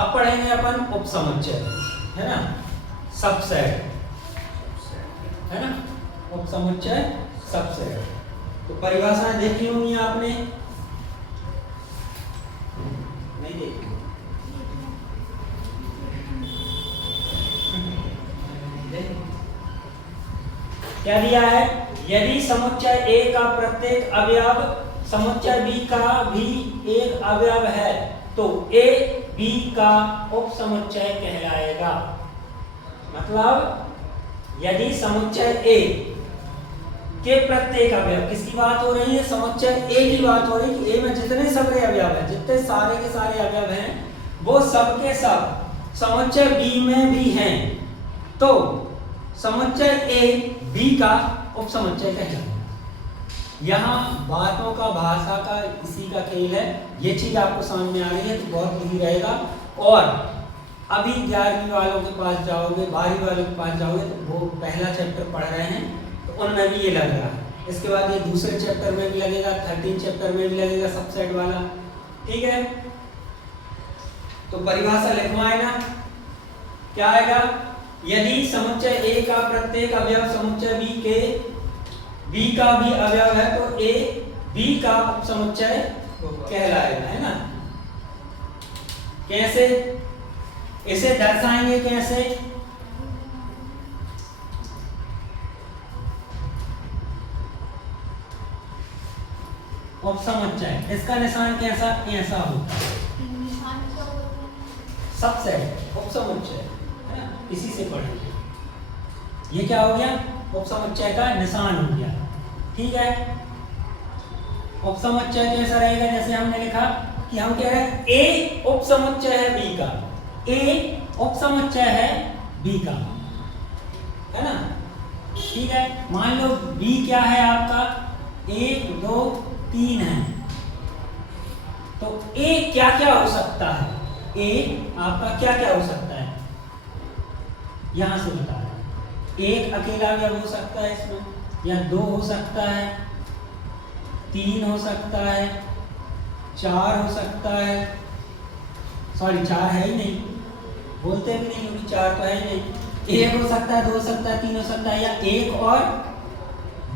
अब पढ़ेंगे अपन उपसमुच्चय, है ना, सबसेट, है ना, उपसमुच्चय सबसेट। तो परिभाषाएं देखी होंगी आपने, नहीं देखी? क्या दिया है? यदि समुच्चय A का प्रत्येक अवयव समुच्चय B का भी एक अवयव है तो A B का उपसमुच्चय कहलाएगा। मतलब यदि समुच्चय A के प्रत्येक अवयव, किसकी बात हो रही है? समुच्चय A की बात हो रही है कि A में जितने सारे अवयव हैं, जितने सारे के सारे अवयव हैं, वो सब के सब समुच्चय B में भी हैं, तो समुच्चय A B का उपसमुच्चय कहलाएगा। यहाँ बातों का, भाषा का, इसी का खेल है। ये चीज आपको समझ में आ रही है तो बहुत इजी रहेगा। और अभी 11वीं वालों के पास जाओगे, 12वीं वालों के पास जाओगे तो वो पहला चैप्टर पढ़ रहे हैं तो उनमें भी ये लग रहा है। इसके बाद ये दूसरे चैप्टर में भी लगेगा, 13 चैप्टर में भी लगेगा सबसेट वाला, ठीक है। तो परिभाषा लिखवाए ना, क्या आएगा? यदि समुच्चय A का प्रत्येक अवयव समुच्चय B का भी अवयव है तो A B का उपसमुच्चय कहलाएगा, है ना। कैसे इसे दर्शाएंगे? कैसे? उपसमुच्चय, इसका निशान कैसा? ऐसा होता है सबसेट, उपसमुच्चय, है ना, इसी से पढ़ेंगे। ये क्या हो गया? उपसमुच्चय का निशान हो गया, ठीक है। उपसमुच्चय कैसा रहेगा? जैसे हमने लिखा कि हम कह रहे हैं A उपसमुच्चय है B का, A उपसमुच्चय है B का, है ना, ठीक है। मान लो B क्या है आपका? 1 2 3 है, तो A क्या क्या हो सकता है? A आपका क्या क्या हो सकता है? यहां से बता रहे हैं। 1 अकेला अवयव हो सकता है इसमें, या 2 हो सकता है, 3 हो सकता है, 4 हो सकता है, सॉरी 4 है ही नहीं, बोलते भी नहीं क्योंकि 4 तो है ही नहीं। 1 हो सकता है, 2 हो सकता है, 3 हो सकता है, या 1 और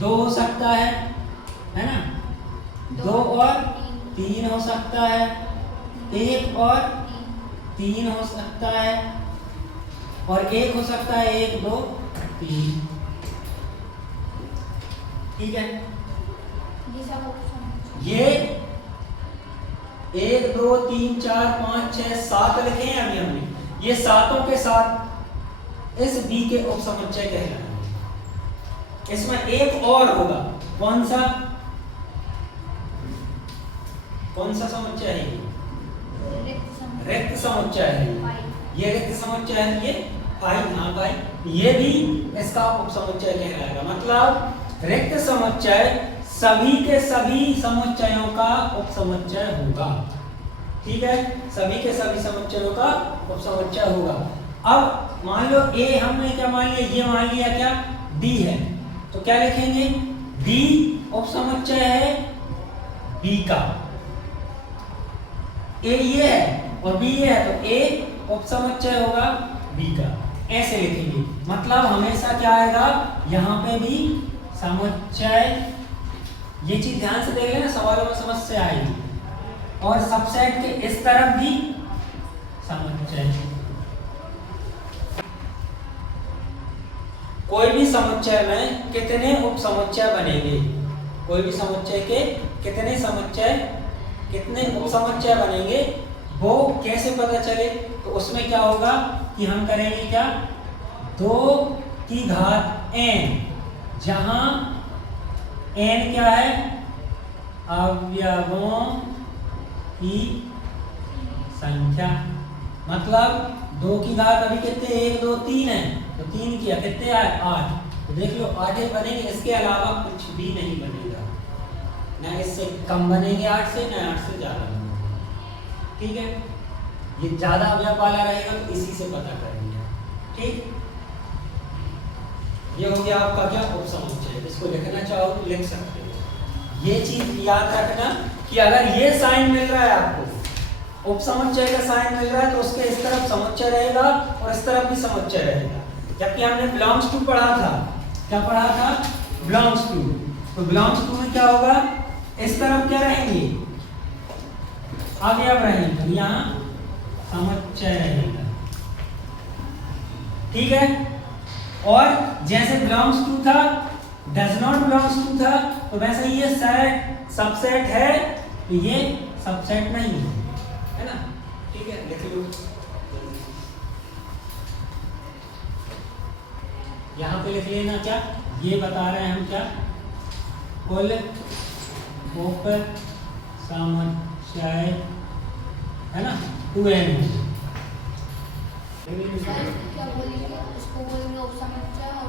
2 हो सकता है ना, 2 और 3 हो सकता है, 1 और 3 हो सकता है, और 1 हो सकता है 1 2 3, ठीक है। ये 1 2 3 4 5 6 7 लिखे हैं अभी हमने, ये सातों के साथ इस B के उपसमुच्चय कहलाएंगे। इसमें एक और होगा, कौन सा समुच्चय है? रिक्त समुच्चय है। ये रिक्त समुच्चय है, ये फाई, हाँ भाई, ये भी इसका उपसमुच्चय कहलाएगा। मतलब रिक्त समुच्चय सभी के सभी समुच्चयों का उपसमुच्चय होगा, ठीक है, सभी के सभी समुच्चयों का उपसमुच्चय होगा। अब मान लो A हमने क्या मान लिया? ये मान लिया क्या? D है, तो क्या लिखेंगे? D उपसमुच्चय है B का, A ये है और B ये है, तो A उपसमुच्चय होगा B का, ऐसे लिखेंगे। मतलब हमेशा क्या आएगा? यहाँ पे भी समुच्चय, ये चीज ध्यान से देख लेना, सवालों में समस्या आएगी। और सबसेट के इस तरफ भी समुच्चय। कोई भी समुच्चय में कितने उपसमुच्चय बनेंगे? कोई भी समुच्चय के कितने उपसमुच्चय बनेंगे, वो कैसे पता चले? तो उसमें क्या होगा कि हम करेंगे क्या? 2 की घात n, जहां n क्या है? अवयवों की संख्या। मतलब 2 की घात अभी कितने? 1 2 3 है, तो 3 किया कितने आए? 8। तो देख लो 8 ही बनेंगे, इसके अलावा कुछ भी नहीं बनेगा, ना इससे कम बनेंगे 8 से, ना 8 से ज्यादा बनेंगे, ठीक है। ये ज्यादा अवयव वाला रहेगा तो इसी से पता करेंगे, ठीक। ये हो गया आपका क्या? उपसमुच्चय। इसको लिखना चाहो तो लिख सकते हो। ये चीज याद रखना कि अगर ये साइन मिल रहा है आपको, उपसमुच्चय का साइन मिल रहा है तो उसके इस तरफ समुच्चय रहेगा और इस तरफ भी समुच्चय रहेगा। जबकि हमने बिलोंग्स टू पढ़ा था, क्या पढ़ा था? Belongs to. तो बिलोंग्स टू में क्या होगा, इस तरफ क्या रहेंगे, अवयव रहेंगे, तो यहाँ समुच्चय रहेगा, ठीक है। और जैसे बिलोंग्स टू था, डज नॉट बिलोंग्स टू था, तो वैसे ये सेट सबसेट है, तो ये सबसेट नहीं है ना, ठीक है। लिख लो, यहाँ पे लिख लेना क्या, ये बता रहे हैं हम क्या, कुल उप समुच्चय है ना, 2n। क्या बोलेंगे उसको, बोलेंगे उपसमुच्चय, और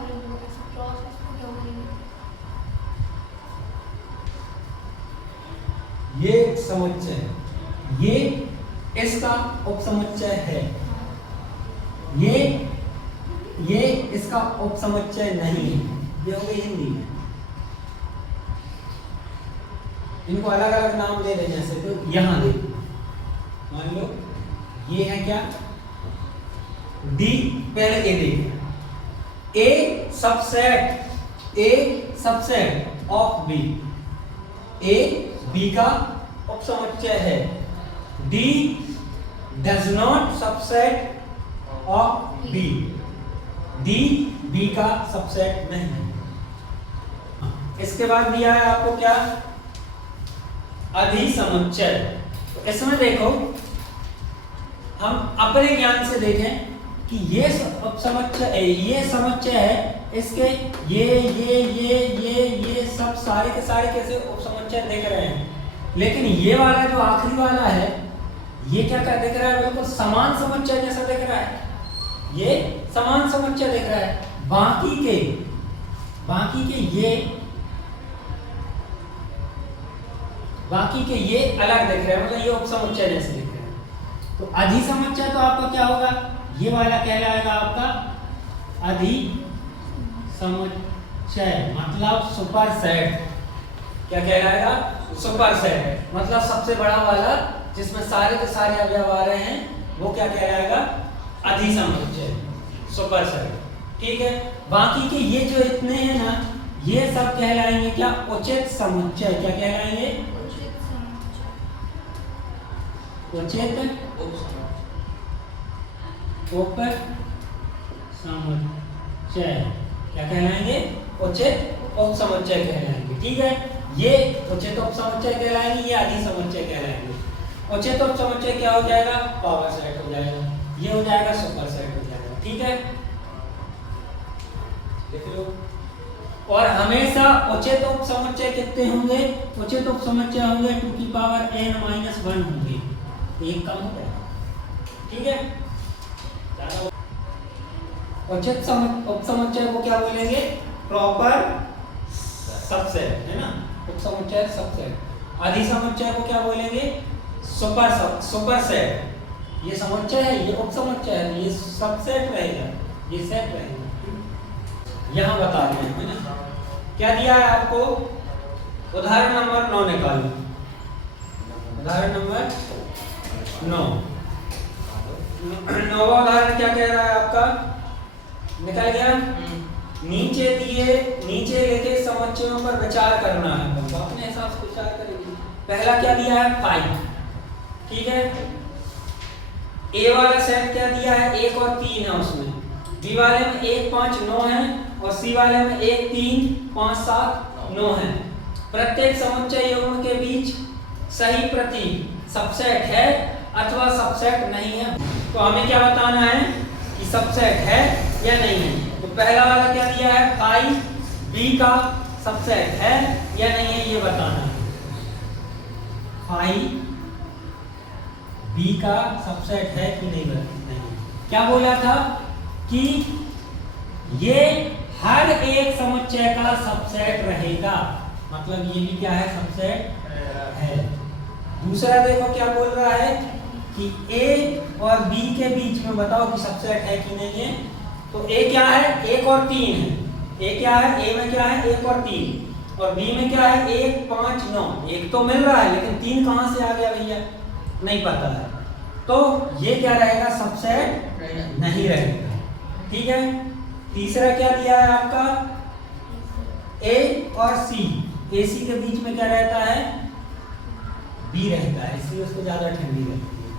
क्रॉस इसको क्या बोलेंगे? ये समुच्चय, ये इसका उपसमुच्चय है, ये इसका उपसमुच्चय नहीं है। ये हो गई हिंदी में, इनको अलग अलग नाम दे दें। जैसे तो यहां देखो, मान लो ये है क्या, डी, पहले ए देखो, A subset of B, A B का उपसमुच्चय है, D does not subset of B, D B का सबसेट नहीं है। इसके बाद दिया है आपको क्या, अधिसमुच्चय। तो इसमें देखो, हम अपने ज्ञान से देखें कि ये उपसमुच्चय, ये समुच्चय है, इसके ये सब सारे के सारे कैसे उपसमुच्चय दिख रहे हैं, लेकिन ये वाला जो आखिरी वाला है, ये क्या दिख रहा है, बिल्कुल समान समुच्चय जैसा दिख रहा है, ये समान समुच्चय दिख रहा है। बाकी के ये अलग दिख रहे हैं, मतलब ये उपसमुच्चय जैसे दिख रहे हैं। तो अधिसमुच्चय तो आपका क्या होगा, ये वाला कहलाएगा आपका अधिसमुच्चय, मतलब सुपर सेट। क्या कहलाएगा, सुपर सेट, मतलब सबसे बड़ा वाला जिसमें सारे के सारे अवयव आ रहे हैं, वो क्या कहलाएगा, अधिसमुच्चय, सुपर सेट, ठीक है। बाकी के ये जो इतने हैं ना, ये सब कहलाएंगे क्या, उचित समुच्चय। क्या कहलाएंगे, उचित उप समुच्चय। क्या कहलाएंगे, उचित उप समुच्चय कहलाएंगे, ठीक है। ये उचित उप समुच्चय कहलाएंगे, ये अधिसमुच्चय कहलाएंगे। उचित उप समुच्चय क्या हो जाएगा, पावर सेट हो जाएगा, ये हो जाएगा सुपर सेट हो जाएगा, ठीक है, लिख लो। और हमेशा उचित उप समुच्चय कितने होंगे, उचित उप समुच्चय होंगे 2 की पावर n-1 होंगे, एक कम हो गया, ठीक है। उचित उप समुच्चय को क्या बोलेंगे, प्रॉपर सबसेट, है ना, उप समुच्चय सबसेट। अधिसमुच्चय को क्या बोलेंगे, सुपर सेट। ये समुच्चय है, ये उप समुच्चय है, ये सबसेट रहेगा, ये सेट रहेगा। यहाँ बता रहे हैं ना, क्या दिया है आपको, उदाहरण नंबर 9 निकालो, उदाहरण नंबर 9। 9वां उदाहरण क्या कह रहा है आपका, निकल गया। नीचे लिखे समुच्चयों पर विचार करना है, तो अपने हिसाब से विचार करेंगे। पहला क्या दिया है, 5, ठीक है। ए वाला सेट क्या दिया है, 1 और 3 है उसमें, बी वाले में 1, 5, 9 है, और सी वाले में 1, 3, 5, 7, 9 है। प्रत्येक समुच्चय युग्म के बीच सही प्रतीक सबसेट है अथवा सबसेट नहीं है। तो हमें क्या बताना है कि सबसेट है या नहीं है। तो पहला वाला क्या दिया है, 5 बी का सबसेट है या नहीं है, ये बताना है। 5 बी का सबसेट है कि नहीं। क्या बोला था कि ये हर एक समुच्चय का सबसेट रहेगा, मतलब ये भी क्या है, सबसेट है। दूसरा देखो क्या बोल रहा है कि ए और बी के बीच में बताओ कि सबसेट है कि नहीं है। तो ए क्या है, 1 और 3 है। ए क्या है, ए में क्या है, 1 और 3, और बी में क्या है, 1, 5, 9। 1 तो मिल रहा है, लेकिन 3 कहां से आ गया भैया, नहीं पता है। तो ये क्या रहेगा, सबसेट नहीं रहेगा। ठीक है, तीसरा क्या दिया है आपका, ए और सी, ए सी के बीच में क्या रहता है, बी रहता है, इसलिए उसको ज्यादा ठंडी लगती है।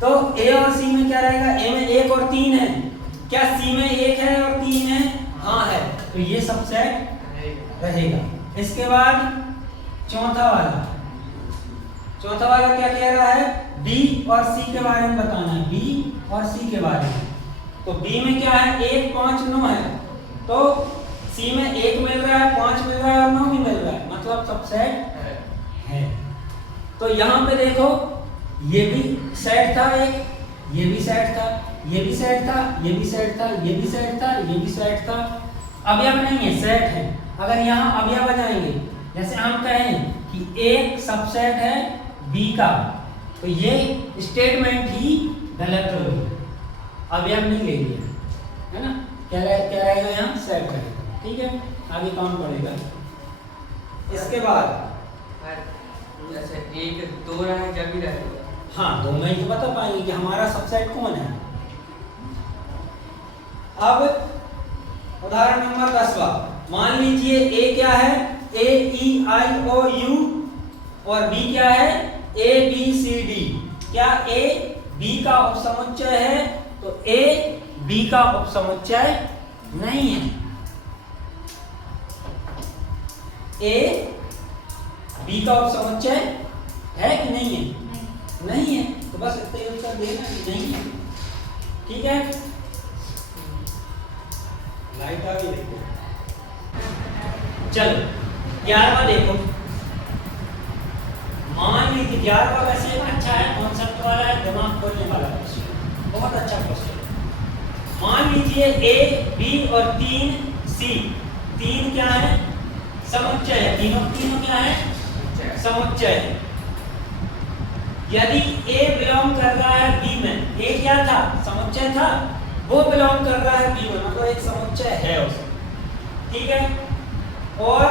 तो ए और सी में क्या रहेगा, ए में 1 और 3 है, क्या सी में 1 है और 3 है, हाँ है, तो ये सबसेट रहेगा। इसके बाद चौथा वाला क्या कह रहा है, बी और सी के बारे में बताना है, बी और सी के बारे में। तो बी में क्या है, 1 5 9 है, तो सी में 1 मिल रहा है, 5 मिल रहा है और 9 भी मिल रहा है, मतलब सबसेट है। तो यहाँ पे देखो, ये भी सेट था एक, ये भी सेट था, ये भी सेट था, ये भी सेट था, ये भी सेट था, ये भी सेट था। अवयव नहीं है, सेट है। अगर यहाँ अवयव आ जाएंगे, जैसे हम कहें कि एक सबसेट है बी का, तो ये स्टेटमेंट ही गलत होगी, अवयव नहीं ले लिया, है ना। क्या रहेगा यहाँ, सेट रहेगा। ठीक है, आगे काम पड़ेगा। इसके बाद जैसे 1 2 रहा है, जब भी रहेगा, हाँ, 2 में ही बता पाएंगे कि हमारा सबसेट कौन है। अब उदाहरण नंबर 10वां, मान लीजिए ए क्या है, ए ई आई ओ यू, और बी क्या है, ए बी सी डी। क्या ए बी का उपसमुच्चय है, तो ए बी का उपसमुच्चय नहीं है। ए बी का उपसमुच्चय है कि नहीं है, नहीं है, तो बस इतना ही उत्तर देना कि नहीं है। ठीक है, लाइट आ गई, देखो। चलो 11वां देखो, मान लीजिए 11वां वैसे अच्छा है, कॉन्सेप्ट वाला है, दिमाग खोलने वाला क्वेश्चन, बहुत अच्छा क्वेश्चन। मान लीजिए ए बी और 3 सी, 3 क्या है, समुच्चय है, तीनों क्या है, समुच्चय है। यदि ए बिलोंग कर रहा है बी में, ए क्या था, समुच्चय था, वो बिलोंग कर रहा है बी में, मतलब एक समुच्चय है उसमें। ठीक है, और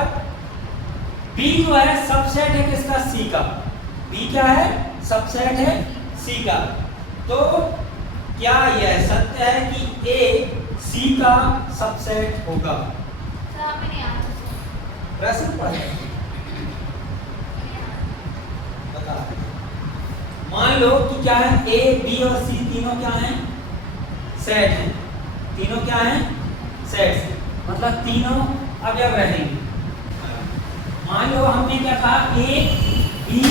बी जो है सबसेट है किसका, सी का। बी क्या है, सबसेट है सी का। तो क्या यह सत्य है कि ए सी का सबसेट होगा। प्रश्न पढ़े, बता। मान लो कि क्या है, ए बी और सी तीनों क्या हैं, सेट हैं, तीनों क्या हैं, सेट हैं, मतलब तीनों अवयव रहेंगे। मान लो हमने क्या कहा, ए बी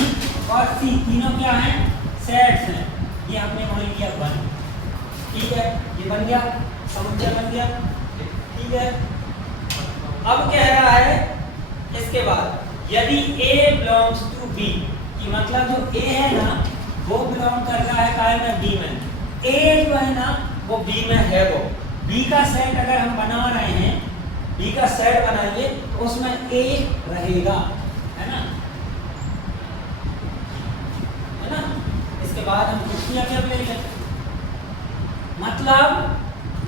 और सी तीनों क्या हैं, सेट्स हैं, ये हमने मान लिया 1। ठीक है, ये बन गया, समुच्चय बन गया। ठीक है, अब कह रहा है इसके बाद, यदि A बिलोंग्स टू B, कि मतलब जो A है ना, वो बिलोंग कर रहा है काय में, B में। A जो है ना, वो B में है, वो B का सेट अगर हम बना रहे हैं, B का सेट बनाएंगे तो उसमें A रहेगा, है ना, है ना। इसके बाद हम कुछ अवयव लेंगे, मतलब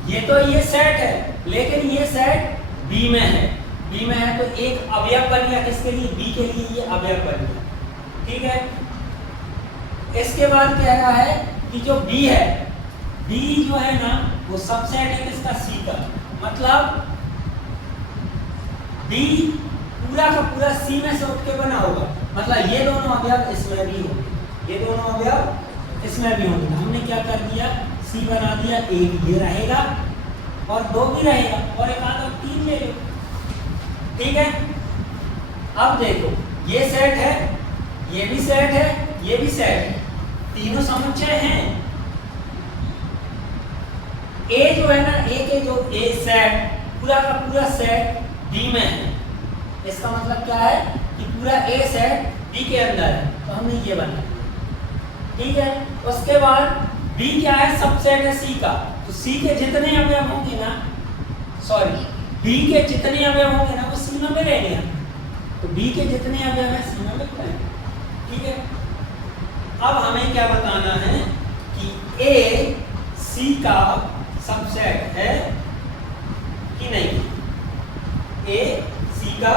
ये सेट है, लेकिन ये सेट B में है, B में है, तो एक अवयव बन गया किसके लिए, B के लिए ये अवयव बन गया। ठीक है, इसके बाद कह रहा है कि जो B है, B जो है ना, वो सबसेट है किसका, C का, मतलब B पूरा का पूरा C में से उठ के बना होगा, मतलब ये दोनों अवयव इसमें भी होंगे, ये दोनों अवयव इसमें भी होंगे। हमने क्या कर दिया, C बना दिया, एक ये रहेगा और 2 भी रहेगा, और एक आधा 3 ले लो। ठीक है, अब देखो, ये सेट है, ये भी सेट है, ये भी सेट है, तीनों समुच्चय हैं। ए जो है ना, ए के जो ए सेट, पूरा का पूरा सेट B में है, इसका मतलब क्या है कि पूरा A सेट B के अंदर है, तो हमने ये बना दिया। ठीक है, उसके बाद B क्या है, सबसेट है C का, तो C के जितने अवयव होंगे ना, सॉरी B के जितने अवयव होंगे ना, वो C में मिलेंगे, तो B के जितने अवयव हैं C में मिलेंगे। ठीक है, अब हमें क्या बताना है कि A C का सबसेट है कि नहीं, A C का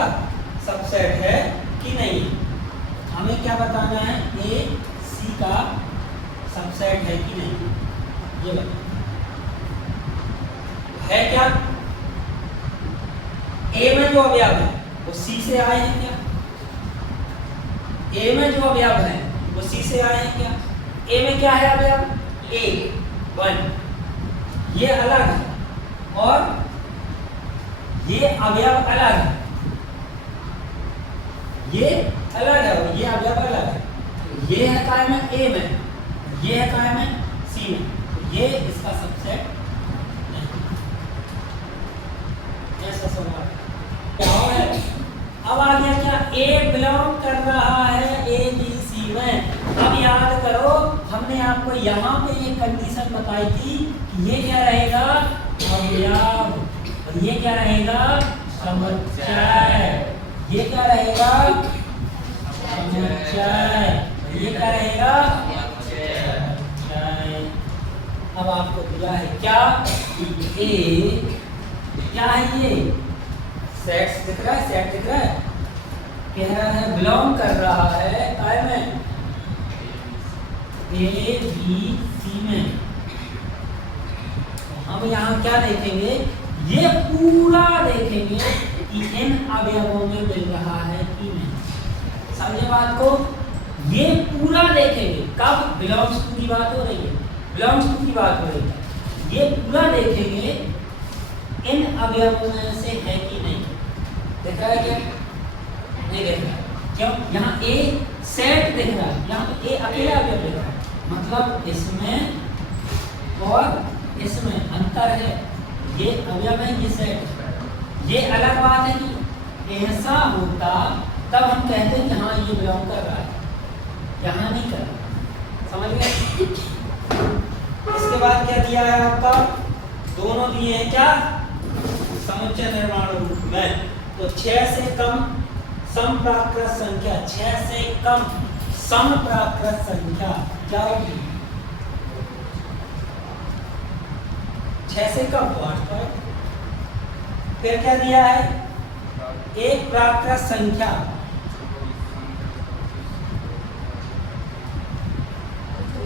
सबसेट है कि नहीं, हमें क्या बताना है, A C का सबसेट है कि नहीं, ये बताओ। है क्या? ए में जो अवयव है वो सी से आए हैं क्या? ए में जो अवयव है वो सी से आए हैं क्या? ए में क्या है अवयव? ए 1, ये अलग है और ये अवयव अलग है, ये अलग है और ये अवयव अलग है। ये है काय में ए में, ये है काय में सी में, तो ये इसका सबसेट नहीं। ऐसा सवाल क्या है? अब आ गया क्या? ए बिलोंग कर रहा है ए बी सी में। अब याद करो हमने आपको यहाँ पे ये कंडीशन बताई थी कि ये क्या रहेगा? अवयव, और ये क्या रहेगा? समुच्चय। ये क्या रहेगा? समुच्चय। ये क्या रहेगा? समुच्चय। अब आपको दिया है क्या? ए क्या है? ये सेट दिख रहा है, सेट दिख रहा है, कह रहा है बिलोंग कर रहा है काय में? ए बी सी में। हम यहाँ क्या देखेंगे? ये पूरा देखेंगे कि इन अवयवों में मिल रहा है कि नहीं। समझे बात को? ये पूरा देखेंगे कब? बिलोंग्स टू की बात हो रही है, बिलोंग्स टू की बात हो रही है। ये पूरा देखेंगे इन अवयवों में से है कि नहीं। दिख रहा है क्या? नहीं दिख रहा। क्यों? यहाँ ए सेट दिख रहा है, यहाँ पे ए अकेला अवयव दिख रहा है, मतलब इसमें और इसमें अंतर है। ये अवयव है, ये सेट है। ये अलग बात है कि ऐसा होता तब हम कहते हैं कि हाँ ये बिलोंग कर रहा है, यहाँ नहीं कर रहा। समझ गए? इसके बाद क्या दिया है आपका? दोनों दिए हैं क्या? समुच्चय निर्माण रूप में। तो 6 से कम समप्राकृत संख्या, 6 से कम समप्राकृत संख्या क्या होगी? 6 से कम तो 8 पर। फिर क्या दिया है? एक प्राकृत संख्या,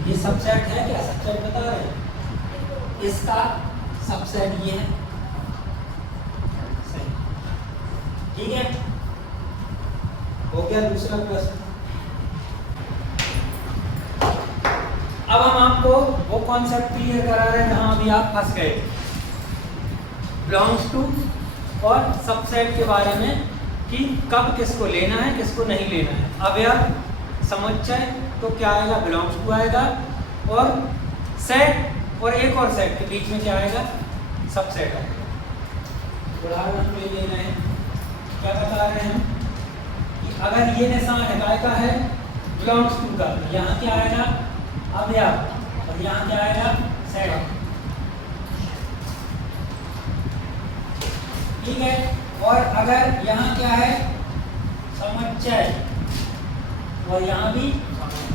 ये सबसेट है क्या? सबसेट बता रहे हैं, इसका सबसेट ये है। सही, ठीक है। हो गया दूसरा प्रश्न। अब हम आपको वो कॉन्सेप्ट क्लियर करा रहे हैं जहां अभी आप फंस गए, बिलोंग्स टू और सबसेट के बारे में कि कब किसको लेना है, किसको नहीं लेना है। अवयव समुच्चय तो क्या आएगा? बिलोंग्स टू आएगा, और सेट और एक और सेट के बीच में क्या आएगा? सबसेट आएगा। उदाहरण ले लेना है, क्या बता रहे हैं कि अगर ये निशान है काय का है? बिलोंग्स टू का, यहाँ क्या आएगा? अवयव, और यहाँ क्या आएगा? सेट। ठीक है। और अगर यहाँ क्या है? समुच्चय, और यहाँ भी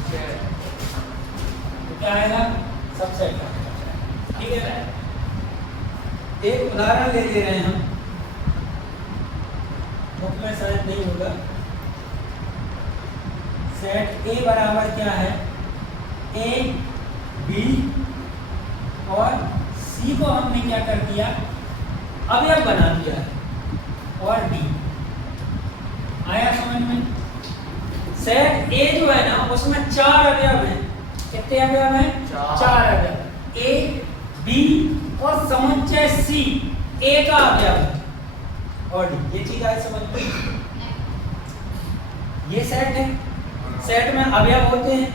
तो क्या आएगा? सबसेट। ठीक है। एक उदाहरण ले रहे हैं हम, बुक में शायद नहीं होगा। सेट ए बराबर क्या है? ए बी और सी को हमने क्या कर दिया? अवयव बना दिया है, और डी आया समझ में? सेट ए जो है ना उसमें 4 अवयव हैं। कितने अवयव हैं? 4 अवयव। ए बी और समुच्चय सी ए का अवयव है, और डी। ये चीज आई समझ में? ये सेट है, सेट में अवयव होते हैं,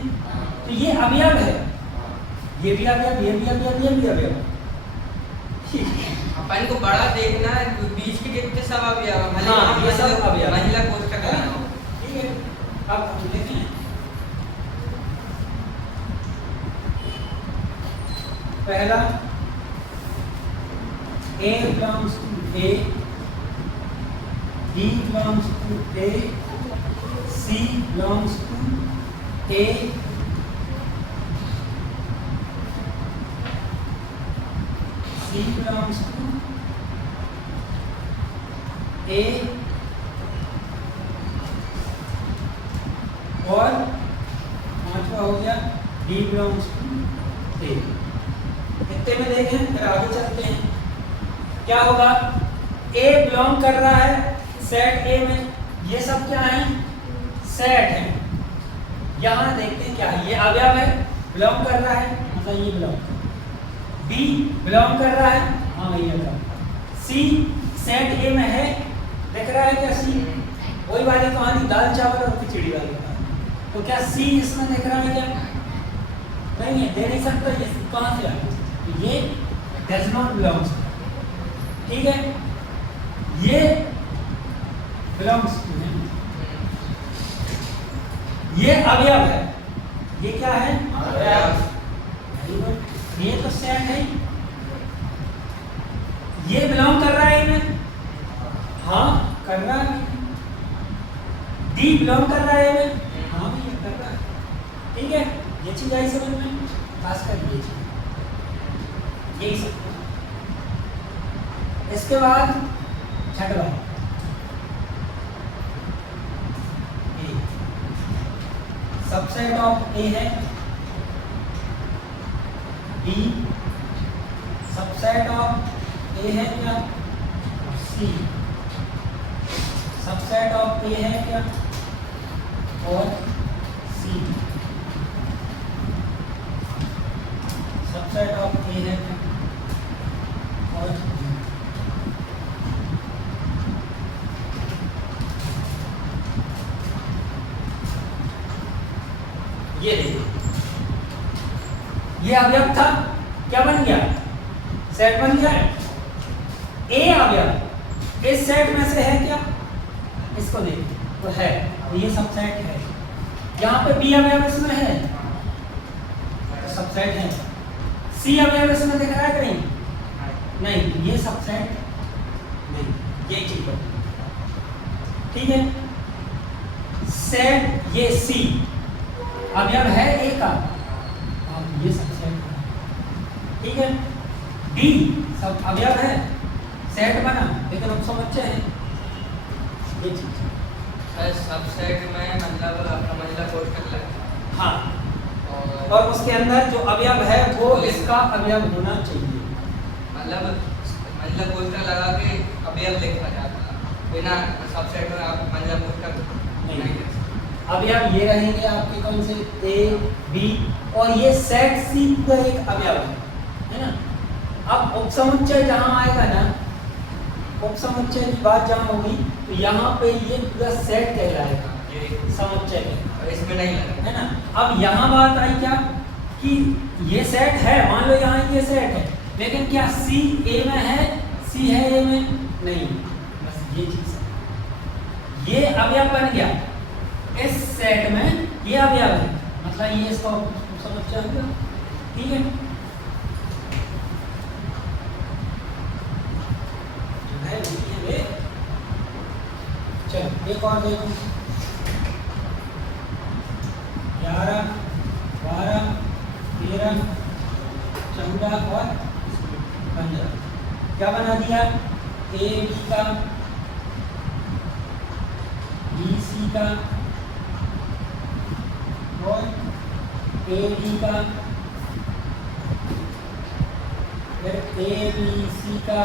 तो ये अवयव है, ये भी अवयव, ये भी अवयव, ये भी अवयव। अपन को बड़ा देखना है, बीच के जितने सब अवयव हैं, हाँ, ये सब अवयव। महिला कोष्ठक है। ठीक है। अब हम देखें, पहला A belongs to A, B belongs to A, C belongs to A, C belongs to A, और पांचवा हो गया B बिलोंग्स टू A। इतने में देखें, फिर आगे चलते हैं। क्या होगा? A बिलोंग कर रहा है सेट A में, ये सब क्या है? सेट है। यहाँ देखते हैं क्या है, ये अवयव है, बिलोंग कर रहा है, मतलब ये बिलोंग। B बिलोंग कर रहा है, हाँ ये बिलोंग। C सेट A में है, दिख रहा है क्या C? वही वाली कहानी, दाल चावल और खिचड़ी वाली कहानी। तो क्या C इसमें दिख रहा है क्या? नहीं है, दे नहीं सकता। ये कहाँ से आया? तो ये डज नॉट बिलोंग्स, ठीक है, ये बिलोंग्स टू है। ये अवयव है, ये क्या है? अवयव। Very good. ये तो सेट है, ये बिलोंग कर रहा है इनमें, हाँ कर रहा है। डी बिलोंग कर रहा है इनमें, हाँ भी ये कर रहा है, ठीक है। ये चीज आई समझ में, खास कर ये चीज, यही सब। इसके बाद छठवा सबसेट ऑफ ए है, बी सबसेट ऑफ ए है क्या? सी सबसेट ऑफ ए है क्या? और सी सबसेट ऑफ ए है क्या? और ये देखिए, ये अवयव था, क्या बन गया? सेट बन गया। ए अवयव इस सेट में से है क्या? इसको देखिए, तो है, तो ये सबसेट है। यहाँ पे बी अवयव इसमें है, तो सबसेट है। सी अवयव इसमें दिख रहा है कहीं? नहीं, ये सबसेट नहीं, ये चीज, ठीक है। सेट ये सी अवयव है ए का, ये सबसेट है, ठीक है। डी सब अवयव है, सेट बना, लेकिन अब समुच्चय है, ये चीज। सर सबसेट में मतलब अपना मंजिला कोष्ठक लगता है। हाँ, और उसके अंदर जो अवयव है वो इसका अवयव होना चाहिए। मतलब मंजिला कोष्ठक लगा के अवयव लिखा जाता है, बिना सबसेट में आप मंजिला कोष्ठक नहीं लिख सकते। अवयव ये रहेंगे आपके कौन से? ए बी, और ये सेट सी का एक अवयव है ना। अब उपसमुच्चय जहां आएगा ना, उपसमुच्चय की बात जहां होगी, तो यहाँ पे ये पूरा सेट कहलाएगा, ये समुच्चय में, और इसमें नहीं लगा है ना। अब यहाँ बात आई क्या कि ये सेट है, मान लो यहाँ ये सेट है, लेकिन क्या सी ए में है? सी है ए में? नहीं, बस ये चीज है। ये अवयव बन गया इस सेट में, ये अवयव है, मतलब ये इसका समुच्चय होगा, ठीक है। चलो एक और देखो, 11, 12, 13, 14 और 15 क्या बना दिया? ए बी का, बी सी का और ए डी का, फिर ए बी सी का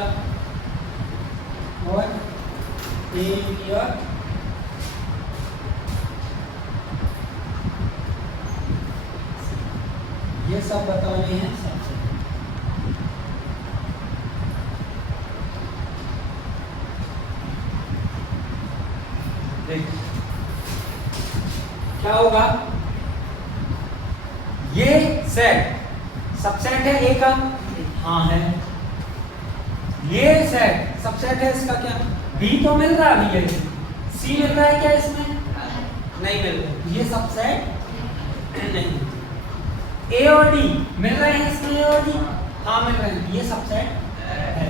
और ए बी और ये सब बताने हैं सबसे। देखिए क्या होगा, ये सेट सबसेट है ए का, हाँ है। ये सेट सबसेट है इसका क्या? बी तो मिल रहा है भैया, सी मिल रहा है क्या इसमें? नहीं मिल रहा, ये सबसेट नहीं। ए और डी मिल रहे हैं इसमें, ए और डी हाँ मिल रहे हैं, ये सबसेट है।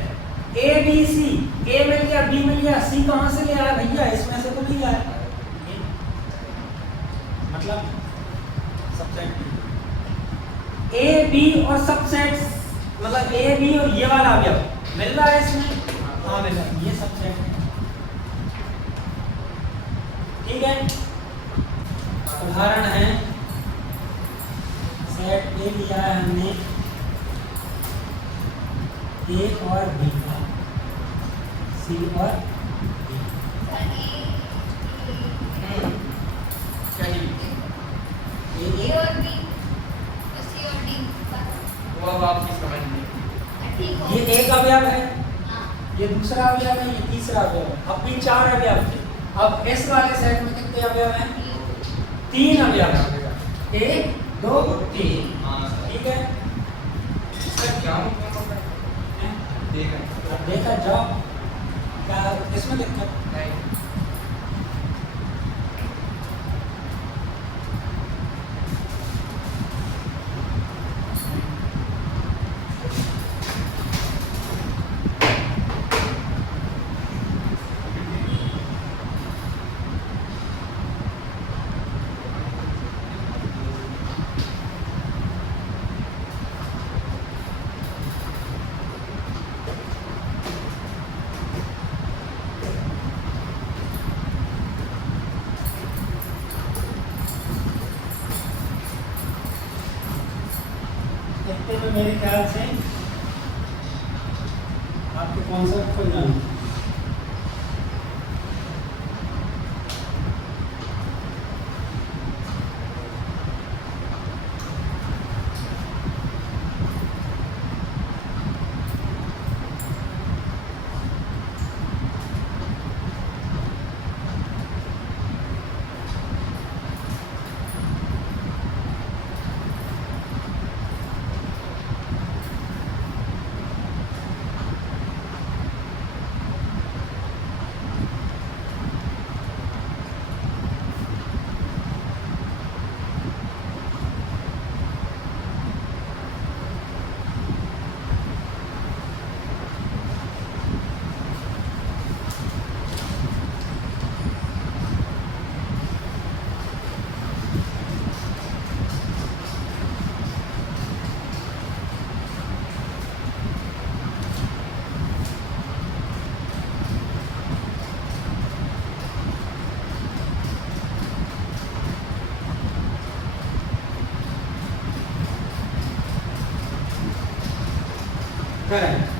ए बी सी, ए मिल गया, बी मिल गया, सी कहाँ से ले आया भैया? इसमें से तो नहीं आया, मतलब सबसेट। ए बी और सबसेट, मतलब ए बी और ये वाला अवयव मिल रहा है इसमें, हाँ मिल रहा है, ये सबसेट है, ठीक है। उदाहरण है सेट ए लिया है हमने ए और बी का, सी और डी। चाहिए ए और बी, सी और डी। वो अब आपकी समझ में। ठीक हो ये एक अवयव है, हाँ, ये दूसरा अवयव है, ये तीसरा अवयव है। अब भी 4 अवयव थे। अब इस वाले सेट में कितने अवयव हैं? 3 अवयव हैं। 1 2 3। हाँ सर। ठीक है, सर क्या मतलब है? ठीक है। अब देखा जाओ क्या इसमें दिक्कत। नहीं। इतने में मेरे ख्याल से आपके कॉन्सेप्ट खुल जाएंगे। करें